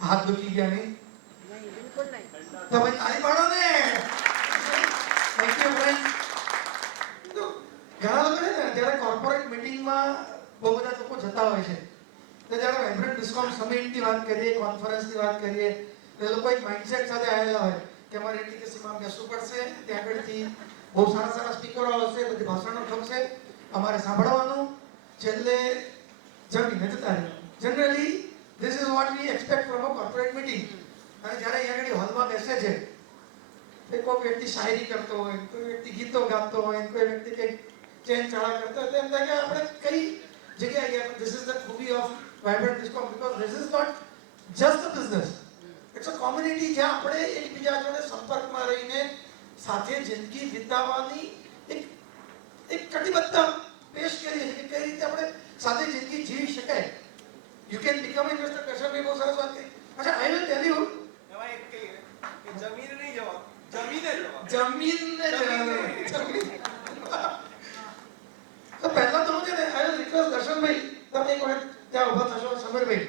હાથ દુખી ગયા નહીં? બિલકુલ નહીં. તો ભાઈ તાળી પાડો ને. Thank you friend. તો ઘણા લોકો છે ને જ્યારે કોર્પોરેટ મીટિંગમાં બહુ બધા લોકો જતા હોય છે, તો જ્યારે વાઇબ્રન્ટ ડિસ્કોમ સમિટની વાત કરીએ, કોન્ફરન્સની વાત કરીએ, તો એ લોકો એક માઇન્ડસેટ સાથે આવેલા હોય કે અમારે એટીકેસીમાં બેસવું પડશે, ત્યાં આગળથી બહુ સારા સારા સ્પીકરો આવશે, બધી ભાષણો થશે, અમારે સાંભળવાનું, છેલ્લે જમીને જતા રહેવાનું. Generally this is what we expect from a corporate meeting. અને જ્યારે અહીંયા આગળ હોલમાં બેસે છે, કોઈ વ્યક્તિ શાયરી કરતો હોય, કોઈ વ્યક્તિ ગીતો ગાતો હોય, કોઈ વ્યક્તિ કંઈક ચેન ચાળા કરતો હોય, તો એમ થાય કે આપણે કઈ જગ્યાએ ગયા. ધીસ ઇઝ ધ ખૂબી of vibrant discom, because this is not just a business, it's a community જ્યાં આપણે એકબીજા જોડે સંપર્કમાં રહીને સાથે જિંદગી વિતાવવાની એક કટિબદ્ધતા પેશ કરીએ છીએ કે કઈ રીતે આપણે સાથે જિંદગી જીવી શકાય. You can become investor. કશ્યપભાઈ બહુ સરસ વાત કરી. અચ્છા, આઈ વિલ ટેલ યુ, એમાં એક કહીએ કે જમીન નહીં જવાબ, જમીને જવાબ. જમીનને જવાનું. તો પહેલા તો હું છે ને આઈ વિલ રિક્વેસ્ટ દર્શનભાઈ, તમે એક વખત ત્યાં ઉભા થશો. સમીરભાઈ,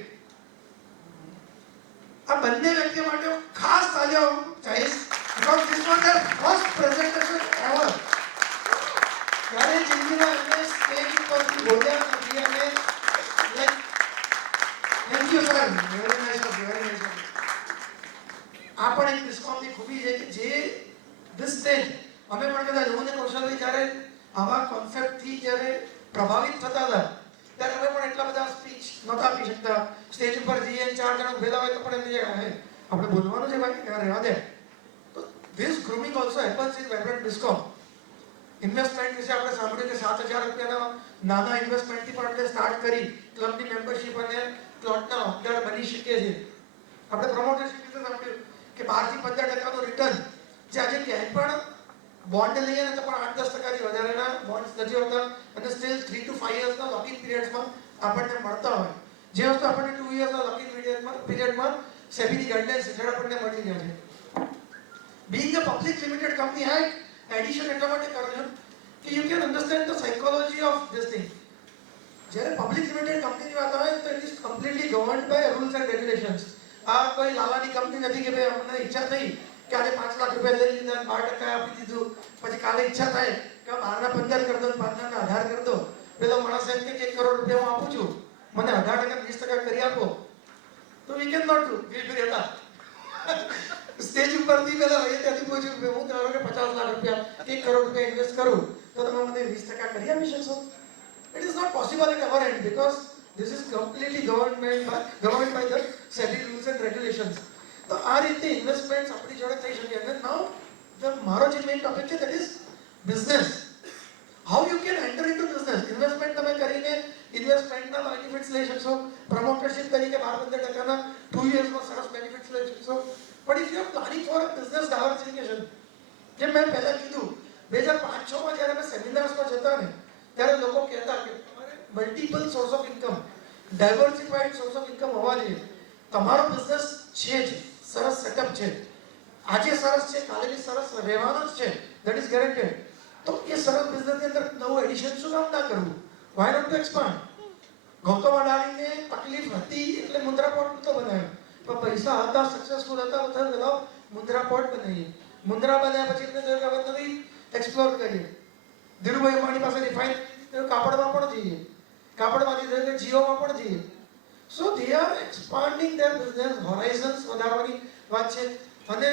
આ બંને વ્યક્તિઓ માટે હું ખાસ તાળીઓ ચાહીશ, because this was their first presentation ever. ત્યારે જિંદગીમાં એમને સ્ટેજ ઉપરથી બોલ્યા નથી અને like thank you sir, very nice of you, very nice of you. આ પણ એક ડિસ્કોમની ખૂબી છે કે જે this stage અમે પણ કદાચ હું ને કૌશલભાઈ જ્યારે આવા કોન્સેપ્ટથી જ્યારે પ્રભાવિત થતા હતા ત્યારે અમે પણ એટલા બધા સ્પીચ નહોતા આપી શકતા. સ્ટેજ ઉપર જઈએ 4 જણા ઉભેલા હોય તો પણ એમ કહે આપણે બોલવાનું છે ભાઈ, રહેવા દે. તો this grooming also happens in vibrant discom. Investment વિશે આપણે સાંભળ્યું કે 7,000 રૂપિયાના નાના ઇન્વેસ્ટમેન્ટથી પણ આપણે સ્ટાર્ટ કરી ક્લબની મેમ્બરશિપ અને પ્લોટના હકદાર બની શકીએ છીએ. આપણે પ્રમોટરશિપ વિશે સાંભળ્યું કે 12% થી 15% રિટર્ન, જે આજે ક્યાંય પણ બોન્ડ લઈએ ને તો પણ 8-10% વધારેના બોન્ડ્સ નથી હોતા અને સ્ટીલ 3 to 5 યર્સના લોકિંગ પીરિયડ્સમાં આપણને મળતા હોય. જે વસ્તુ આપણને 2 યર્સના લોકિંગ પીરિયડમાં સેબીની ગાઈડલાઇન્સ હેઠળ આપણને મળી જાય છે. Being a public limited company, આ એડિશન એટલા માટે કરું છું કે you can understand the psychology of this thing. જ્યારે પબ્લિક લિમિટેડ કંપનીની વાત આવે તો it is completely governed by rules and regulations. આ કોઈ લાલાની કંપની નથી કે ભાઈ અમને ઈચ્છા થઈ કે આજે 5 લાખ રૂપિયા લઈ લીધા, 12% આપી દીધું, પછી કાલે ઈચ્છા થાય કે 12 ના 15 કરી દો, 5 ના 18 કરી દો. પેલો માણસ એમ કે 1 કરોડ રૂપિયા હું આપું છું, મને 18% 20% કરી આપો, તો વી કેન નોટ ડુ. વી હતા સ્ટેજ ઉપરથી પેલા એ ત્યાંથી પૂછ્યું કે હું ધારો કે 50 લાખ રૂપિયા 1 કરોડ રૂપિયા ઇન્વેસ્ટ કરું તો તમે મને 20% કરી આપી શકશો? It is not possible at our end because this is completely governed by the SEBI rules and regulations. તો આ રીતે ઇન્વેસ્ટમેન્ટ આપણી જોડે થઈ શકે. અને નાઉ મારો જે મેઇન ટોપિક છે that is business. How you can enter into business. Investment તમે કરીને ઇન્વેસ્ટમેન્ટના બેનિફિટ્સ લઈ શકશો, પ્રમોટરશિપ તરીકે 12-15%ના 2 યર્સમાં સરસ બેનિફિટ્સ લઈ શકશો. But if you are planning four business diversification, જેમ મેં પહેલા કીધું 2005-6માં જ્યારે અમે સેમિનાર્સમાં જતા ને ત્યારે લોકો કહેતા કે તમારે multiple source of income, diversified source of income હોવા જોઈએ. તમારો બિઝનેસ છે જ, સરસ સેટઅપ છે, આજે સરસ છે, કાલે બી સરસ રહેવાનો જ છે, ધેટ ઇઝ ગેરંટેડ. તો એ સરસ બિઝનેસની અંદર નવું એડિશન શું કામ ના કરવું? Why not to expand? Gautam અદાણીને તકલીફ હતી એટલે મુન્દ્રા પોર્ટ નહોતો બનાવ્યો, પણ પૈસા હતા, સક્સેસફુલ હતા, બધા લાવ મુન્દ્રા પોર્ટ બનાવીએ. મુન્દ્રા બનાવ્યા પછી એમને જોયું કે હવે નવી એક્સપ્લોર કરીએ. ધીરુભાઈ અંબાણી પાસે રિફાઇન કાપડમાં પણ જઈએ, કાપડમાંથી જોયું કે જીઓમાં પણ જઈએ. સો they are expanding there business હોરાઇઝન્સ વધારવાની વાત છે. અને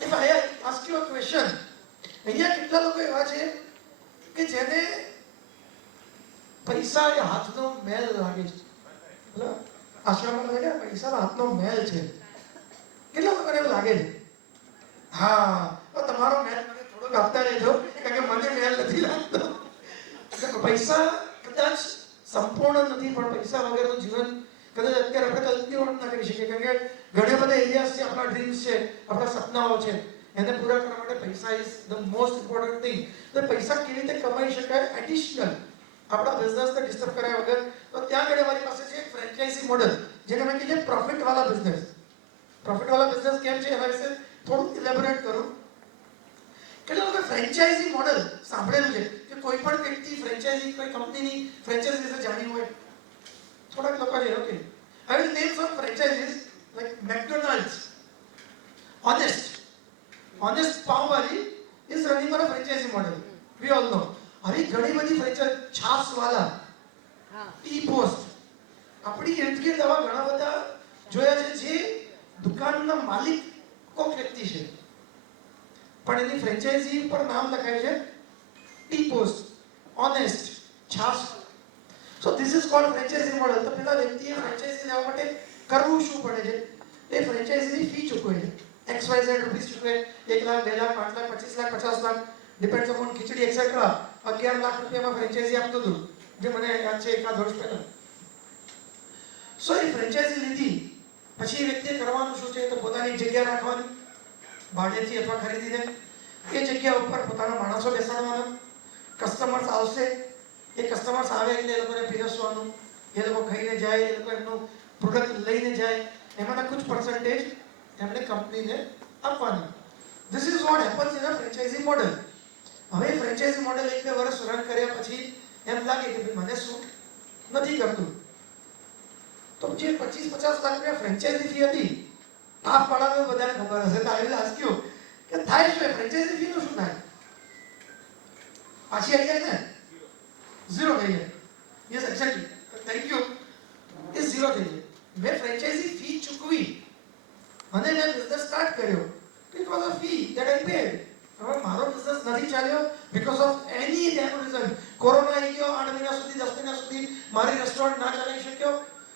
if I ask you a question, અહીંયા કેટલા લોકો એવા છે કે જેને પૈસા એ હાથનો મેલ લાગે છે? આશ્રમમાં લાગે પૈસાનો હાથનો મેલ છે. કેટલા લોકોને એવું લાગે છે? હા, તો તમારો મેલ મને થોડોક આપતા રહેજો, કારણ કે મને મેલ નથી લાગતો. પૈસા કદાચ સંપૂર્ણ નથી, પણ પૈસા વગરનું જીવન કદાચ અત્યારે આપણે કલ્પના ના કરી શકીએ, કારણ કે ઘણા બધા એરિયાઝ છે, આપણા ડ્રીમ્સ છે, આપણા સપનાઓ છે, એને પૂરા કરવા માટે પૈસા is the most important thing. તો પૈસા કેવી રીતે કમાઈ શકાય એડિશનલ આપણા બિઝનેસને ડિસ્ટર્બ કર્યા વગર? તો ત્યાં આગળ અમારી પાસે છે એક ફ્રેન્ચાઇઝી મોડલ, જેને મેં કીધું પ્રોફિટવાળા બિઝનેસ. પ્રોફિટવાળા બિઝનેસ કેમ છે એના વિશે થોડું ઇલેબોરેટ કરું. કેટલા લોકો ફ્રેન્ચાઇઝી મોડલ સાંભળેલું છે કે કોઈ પણ વ્યક્તિ ફ્રેન્ચાઇઝી કોઈ કંપનીની ફ્રેન્ચાઇઝી વિશે જાણ્યું હોય? થોડાક લોકો છે. Okay, I will name some franchises like McDonald's, Honest Pav Bhaji is running on a franchisee model. We all know. આવી ઘણી બધી ફ્રેન્ચાઇઝ, છાસવાલા, ટી પોસ્ટ, આપણી ઇર્દ ગિર્દ આવા ઘણા બધા જોયા છે જે દુકાનના માલિક કોક વ્યક્તિ છે પણ એની ફ્રેન્ચાઇઝી પર નામ લખાય છે ટી પોસ્ટ, ઓનેસ્ટ, છાસ. So this is called franchise model. તો પેલા વ્યક્તિએ ફ્રેન્ચાઇઝી લેવા માટે કરવું શું પડે છે? એ ફ્રેન્ચાઇઝીની ફી ચૂકવે છે. XYZ રૂપીસ ચૂકવે, 1 લાખ, 2 લાખ, 5 લાખ, 25 લાખ, 50 લાખ, ડિપેન્ડ્સ અપોન ખીચડી એક્સેટ્રા. 11 લાખ રૂપિયામાં ફ્રેન્ચાઇઝી આપતું હતું, જે મને યાદ છે એકાદ વર્ષ પહેલા. સો એ ફ્રેન્ચાઇઝી લીધી પછી એ વ્યક્તિએ કરવાનું શું છે? તો પોતાની જગ્યા રાખવાની, ભાડેથી અથવા ખરીદીને. એ જગ્યા ઉપર પોતાના માણસો બેસાડવાના, કસ્ટમર્સ આવશે, એ કસ્ટમર્સ આવે એટલે એ લોકોને પીરસવાનું, એ લોકો ખાઈને જાય, એ લોકો એમનું પ્રોડક્ટ લઈને જાય, એમાંના કુછ પર્સન્ટેજ એમણે કંપનીને આપવાના. This is what happens in a franchise model. હવે ફ્રેન્ચાઇઝી મોડલ 1-2 વર્ષ રન કર્યા પછી એમ લાગે કે મને સૂટ નથી કરતું, તો જે 25-50 લાખ રૂપિયા ફ્રેન્ચાઇઝી ફી હતી, આ પાડાને બધાને ખબર હશે, તો આઈ વિલ આસ્ક યુ કે થાય શું? ફ્રેન્ચાઇઝી ફી નું શું થાય? પાછી આવી જાય ને? ઝીરો થઈ જાય. Yes, exactly, thank you. એ ઝીરો થઈ જાય. મેં ફ્રેન્ચાઇઝી ફી ચૂકવી અને મેં બિઝનેસ સ્ટાર્ટ કર્યો, it was a fee that I paid. હવે મારો બિઝનેસ નથી ચાલ્યો because of any damn reason. Corona આવી ગયો, 8 મહિના સુધી, 10 મહિના સુધી મારી રેસ્ટોરન્ટ ના ચલાવી શક્યો,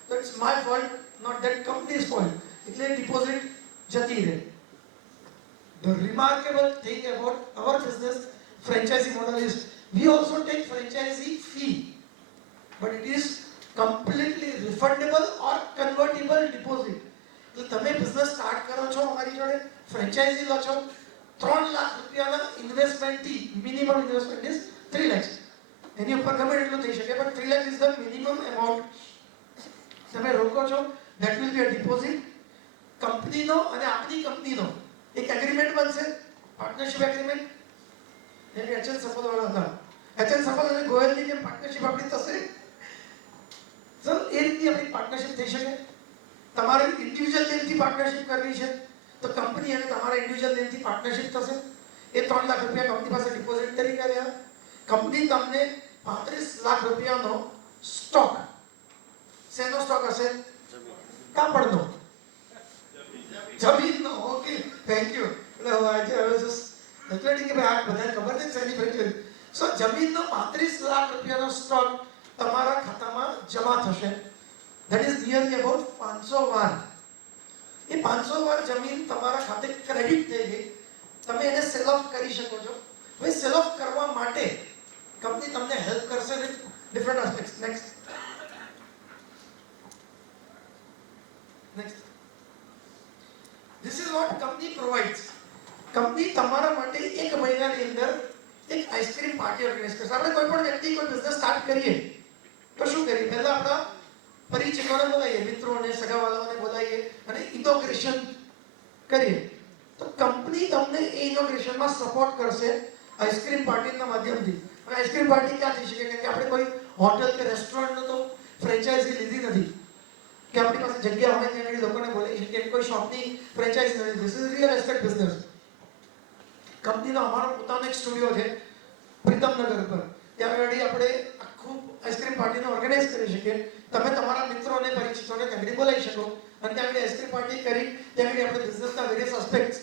તો it's my fault, not that company's fault. એટલે ડિપોઝિટ જતી રહે. The remarkable thing about our business franchisee model is we also take franchisee fee, but it is completely refundable or convertible deposit. એટલે તમે business start કરો છો અમારી જોડે, franchise લો છો, 3 લાખ રૂપિયાના ઇન્વેસ્ટમેન્ટથી, મિનિમમ ઇન્વેસ્ટમેન્ટ ઇઝ 3 લાખ. એની ઉપર ગમે એટલું થઈ શકે, પણ 3 lakh is the minimum amount તમે રોકો છો. That will be a deposit. કંપનીનો અને આપણી કંપનીનો એક એગ્રીમેન્ટ બનશે, પાર્ટનરશિપ એગ્રીમેન્ટ. એટલે HN સફલ વાળા હતા, HN સફલ અને ગોયલની જેમ પાર્ટનરશિપ આપણી થશે. તો એ રીતની આપણી પાર્ટનરશિપ થઈ શકે. તમારે ઇન્ડિવિજ્યુઅલ લેનથી પાર્ટનરશિપ કરવી છે તો કંપની અને તમારા ઇન્ડિવિજ્યુઅલ લેનથી પાર્ટનરશિપ થશે. એ 3 લાખ રૂપિયા કંપની પાસે ડિપોઝિટ તરીકે રહ્યા. કંપની તમને 35 લાખ રૂપિયાનો સ્ટોક, શેનો સ્ટોક હશે? કાપડનો, જમીનનો. Okay, thank you. એટલે આજે હવે એટલે કે ભાઈ આ બધાને ખબર છે સેલિબ્રેશન. સો જમીનનો 35 લાખ રૂપિયાનો સ્ટોક તમારા ખાતામાં જમા થશે. ધેટ ઇઝ નિયરલી અબાઉટ 500 વાર. એ 500 વાર જમીન તમારા ખાતે ક્રેડિટ થઈ ગઈ. તમે એને સેલ ઓફ કરી શકો છો. હવે સેલ ઓફ કરવા માટે કંપની તમને હેલ્પ કરશે with different aspects. Next. This is what company provides. Company તમારા માટે 1 મહિનાની અંદર એક આઈસ્ક્રીમ પાર્ટી ઓર્ગેનાઇઝ કરશે. આપણે કોઈ પણ વ્યક્તિ કોઈ બિઝનેસ સ્ટાર્ટ કરીએ તો શું કરીએ? પહેલા આપણા પરિચિતોને બોલાવીએ, મિત્રોને, સગાવાલાઓને બોલાવીએ અને ઇનોગ્રેશન કરીએ. તો કંપની તમને એ ઇનોગ્રેશનમાં સપોર્ટ કરશે આઈસ્ક્રીમ પાર્ટીના માધ્યમથી. અને આઈસ્ક્રીમ પાર્ટી ક્યાં થઈ શકે? કે આપણે કોઈ હોટલ કે રેસ્ટોરન્ટનો તો ફ્રેન્ચાઇઝી લીધી નથી કે આપણી પાસે જગ્યા હોય ત્યાં આગળ લોકોને બોલાવી શકીએ. કોઈ શોપની ફ્રેન્ચાઇઝી નથી. This is real estate business. કંપનીનો અમારો પોતાનો એક સ્ટુડિયો છે પ્રીતમનગર પર. ત્યાં આગળ આપણે આખું આઈસ્ક્રીમ પાર્ટીને ઓર્ગેનાઇઝ કરી શકીએ. તમે તમારા મિત્રોને, પરિચિતોને ત્યાં આગળ બોલાવી શકો અને ત્યાં આગળ આઈસ્ક્રીમ પાર્ટી કરી ત્યાં આગળ આપણે બિઝનેસના વેરિયસ એસ્પેક્ટ્સ,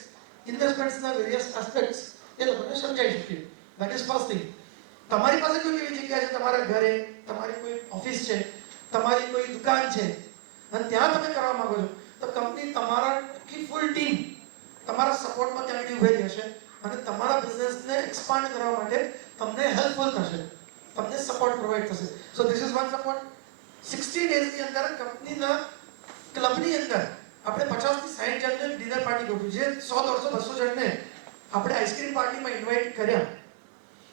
ઇન્વેસ્ટમેન્ટ્સના વેરિયસ એસ્પેક્ટ્સ એ લોકોને સમજાવી શકીએ. That is first thing. તમારી પાસે કોઈ એવી જગ્યા છે, તમારા ઘરે, તમારી કોઈ ઓફિસ છે, તમારી કોઈ દુકાન છે અને ત્યાં તમે કરવા માંગો છો, તો કંપની તમારા આખી ફૂલ ટીમ તમારા સપોર્ટમાં ત્યાં આગળ ઉભેલી હશે અને તમારા બિઝનેસને એક્સપાન્ડ કરવા માટે તમને હેલ્પફુલ થશે, તમને સપોર્ટ પ્રોવાઈડ થશે. સો ધીસ ઇઝ વન સપોર્ટ. 60 ડેઝની અંદર કંપનીના ક્લબની અંદર આપણે 50 થી 60 જણને ડિનર પાર્ટી ગોઠવી છે. 100, 150, 200 જણને આપણે આઈસ્ક્રીમ પાર્ટીમાં ઇન્વાઇટ કર્યા.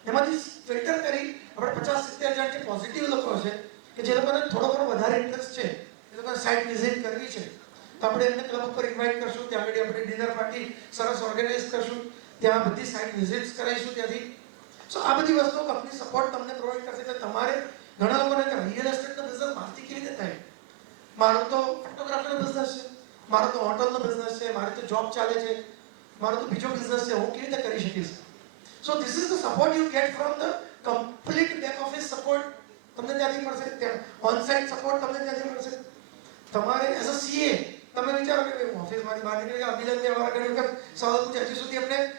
એમાંથી ફિલ્ટર કરી આપણે 50-70 જણ જે પોઝિટિવ લોકો હશે કે જે લોકોને થોડો ઘણો વધારે ઇન્ટરેસ્ટ છે, એ લોકોને સાઇટ વિઝિટ કરવી છે, તો આપણે એમને ક્લબ ઉપર ઇન્વાઇટ કરશું. ત્યાં આગળ આપણે ડિનર પાર્ટી સરસ ઓર્ગેનાઇઝ કરશું. ત્યાં બધી સાઇટ વિઝિટ્સ કરાવીશું ત્યાંથી. સો આ બધી વસ્તુઓ કંપની સપોર્ટ તમને પ્રોવાઈડ કરશે. એટલે તમારે ઘણા લોકોને કે રિયલ એસ્ટેટનો બિઝનેસ મારથી કેવી રીતે થાય? મારો તો ફોટોગ્રાફીનો બિઝનેસ છે, મારો તો હોટલનો બિઝનેસ છે, મારી તો જોબ ચાલે છે, મારો તો બીજો બિઝનેસ છે, હું કેવી રીતે કરી શકીશ? સો this is the support you get from the complete back office support. તમને ત્યાંથી મળશે, ત્યાં ઓનસાઇટ સપોર્ટ તમને ત્યાંથી મળશે. તમારે એઝ અ સીએ તમે વિચારો કે ઓફિસમાંથી બહાર નીકળી ગયા, અભિનંદન અમારા ઘણી વખત સવાલ પૂછે, હજી સુધી અમને